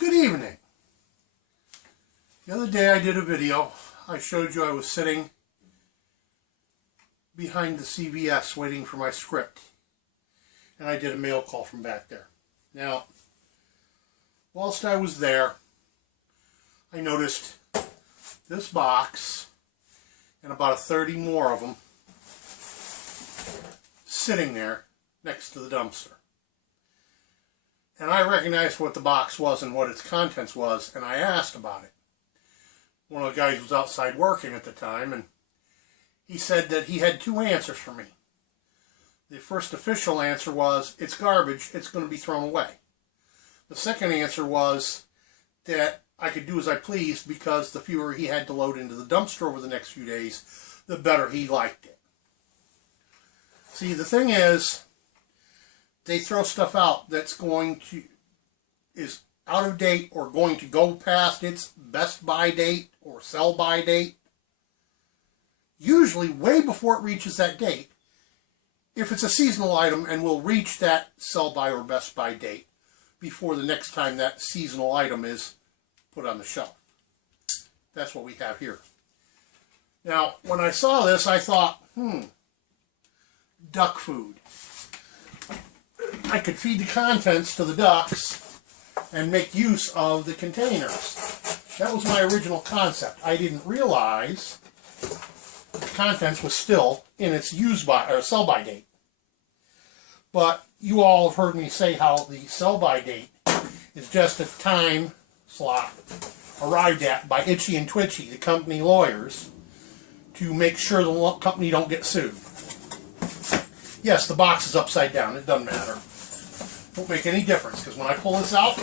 Good evening. The other day I did a video. I showed you I was sitting behind the CVS waiting for my script. And I did a mail call from back there. Now, whilst I was there, I noticed this box and about 30 more of them sitting there next to the dumpster. And I recognized what the box was and what its contents was, and I asked about it. One of the guys was outside working at the time, and he said that he had two answers for me. The first official answer was, it's garbage, it's going to be thrown away. The second answer was that I could do as I pleased because the fewer he had to load into the dumpster over the next few days, the better he liked it. See, the thing is, they throw stuff out that's is out of date or going to go past its best by date or sell by date, usually way before it reaches that date, if it's a seasonal item, and will reach that sell by or best by date before the next time that seasonal item is put on the shelf. That's what we have here. Now, when I saw this, I thought, duck food. I could feed the contents to the ducks and make use of the containers. That was my original concept. I didn't realize the contents was still in its use by or sell by date. But you all have heard me say how the sell by date is just a time slot arrived at by Itchy and Twitchy, the company lawyers, to make sure the company don't get sued. Yes, the box is upside down. It doesn't matter. Won't make any difference, because when I pull this out,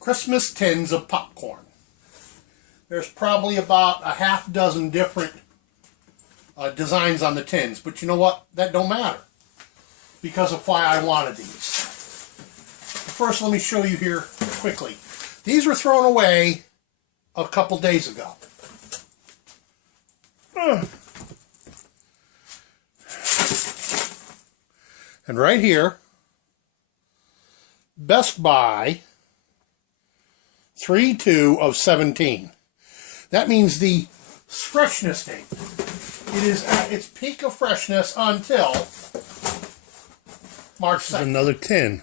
Christmas tins of popcorn. There's probably about a half dozen different designs on the tins, but you know what? That don't matter, because of why I wanted these. First, let me show you here quickly. These were thrown away a couple days ago. And right here, Best Buy 3/2 of 17. That means the freshness date. It is at its peak of freshness until March 2nd. Another tin.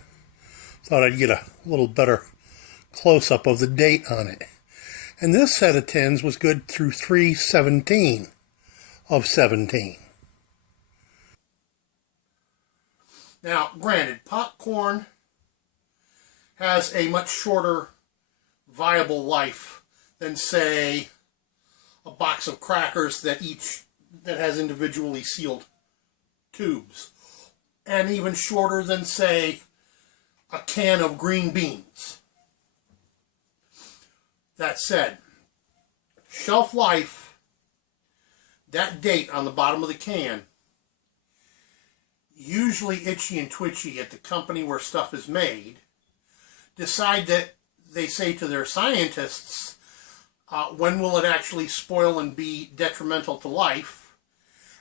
Thought I'd get a little better close-up of the date on it. And this set of tins was good through 3/17 of 17. Now, granted, popcorn has a much shorter viable life than, say, a box of crackers that has individually sealed tubes, and even shorter than, say, a can of green beans. That said, shelf life, that date on the bottom of the can, usually Itchy and Twitchy at the company where stuff is made decide that they say to their scientists, when will it actually spoil and be detrimental to life?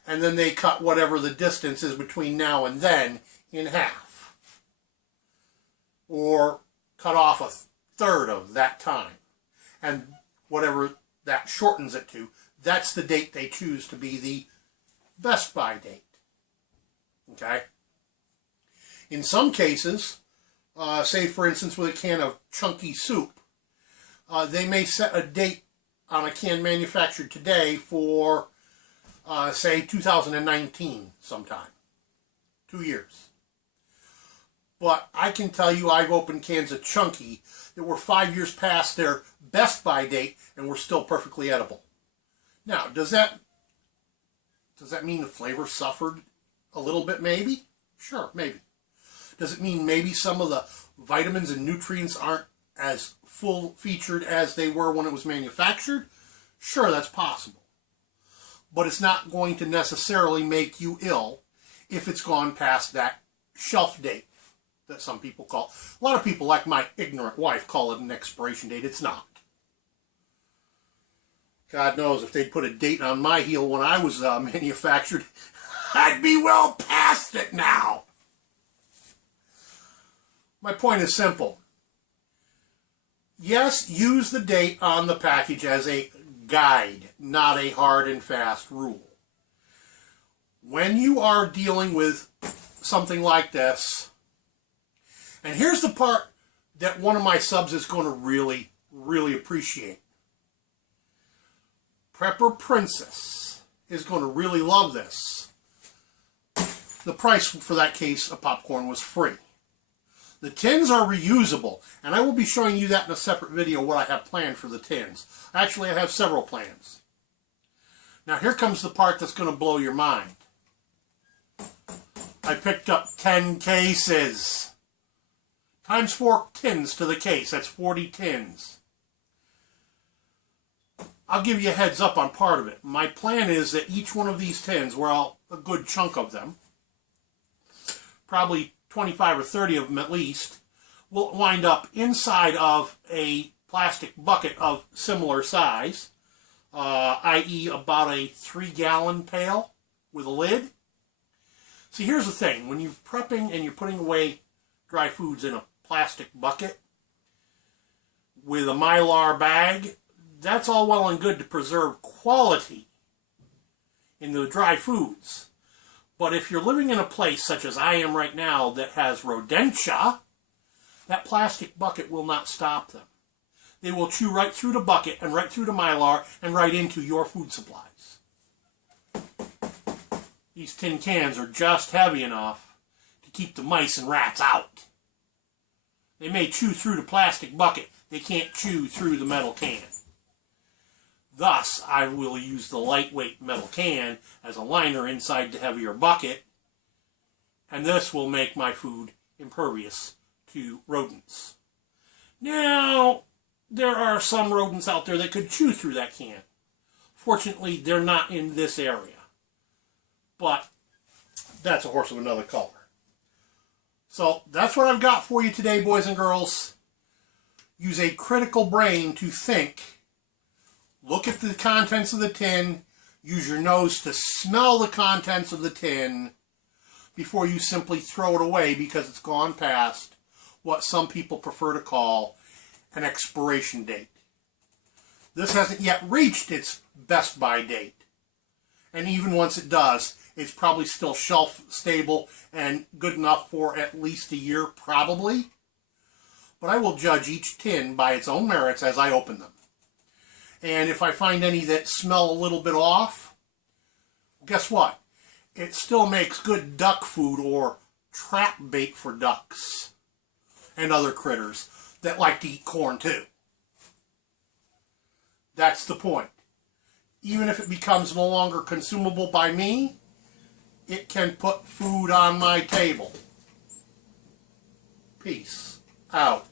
And then they cut whatever the distance is between now and then in half. Or cut off a third of that time. And whatever that shortens it to, that's the date they choose to be the best by date. Okay? In some cases, say for instance with a can of chunky soup, they may set a date on a can manufactured today for, say, 2019 sometime. 2 years. But I can tell you I've opened cans of chunky that were 5 years past their best by date and were still perfectly edible. Now, does that mean the flavor suffered a little bit, maybe? Sure, maybe. Does it mean maybe some of the vitamins and nutrients aren't as full-featured as they were when it was manufactured? Sure, that's possible. But it's not going to necessarily make you ill if it's gone past that shelf date that some people call. A lot of people, like my ignorant wife, call it an expiration date. It's not. God knows if they'd put a date on my heel when I was manufactured, I'd be well past it now. My point is simple. Yes, use the date on the package as a guide, not a hard and fast rule. When you are dealing with something like this, and here's the part that one of my subs is going to really, really appreciate. Prepper Princess is going to really love this. The price for that case of popcorn was free. The tins are reusable, and I will be showing you that in a separate video, what I have planned for the tins. Actually, I have several plans. Now here comes the part that's going to blow your mind. I picked up 10 cases. Times 4 tins to the case. That's 40 tins. I'll give you a heads up on part of it. My plan is that each one of these tins, well, a good chunk of them, probably 25 or 30 of them at least, will wind up inside of a plastic bucket of similar size, i.e. about a 3-gallon pail with a lid. See, here's the thing. When you're prepping and you're putting away dry foods in a plastic bucket with a Mylar bag, that's all well and good to preserve quality in the dry foods. But if you're living in a place such as I am right now that has rodentia, that plastic bucket will not stop them. They will chew right through the bucket and right through the Mylar and right into your food supplies. These tin cans are just heavy enough to keep the mice and rats out. They may chew through the plastic bucket, they can't chew through the metal can. Thus, I will use the lightweight metal can as a liner inside the heavier bucket, and this will make my food impervious to rodents. Now, there are some rodents out there that could chew through that can. Fortunately, they're not in this area. But that's a horse of another color. So that's what I've got for you today, boys and girls. Use a critical brain to think. Look at the contents of the tin. Use your nose to smell the contents of the tin before you simply throw it away because it's gone past what some people prefer to call an expiration date. This hasn't yet reached its best by date. And even once it does, it's probably still shelf stable and good enough for at least a year, probably. But I will judge each tin by its own merits as I open them. And if I find any that smell a little bit off, guess what? It still makes good duck food or trap bait for ducks and other critters that like to eat corn too. That's the point. Even if it becomes no longer consumable by me, it can put food on my table. Peace out.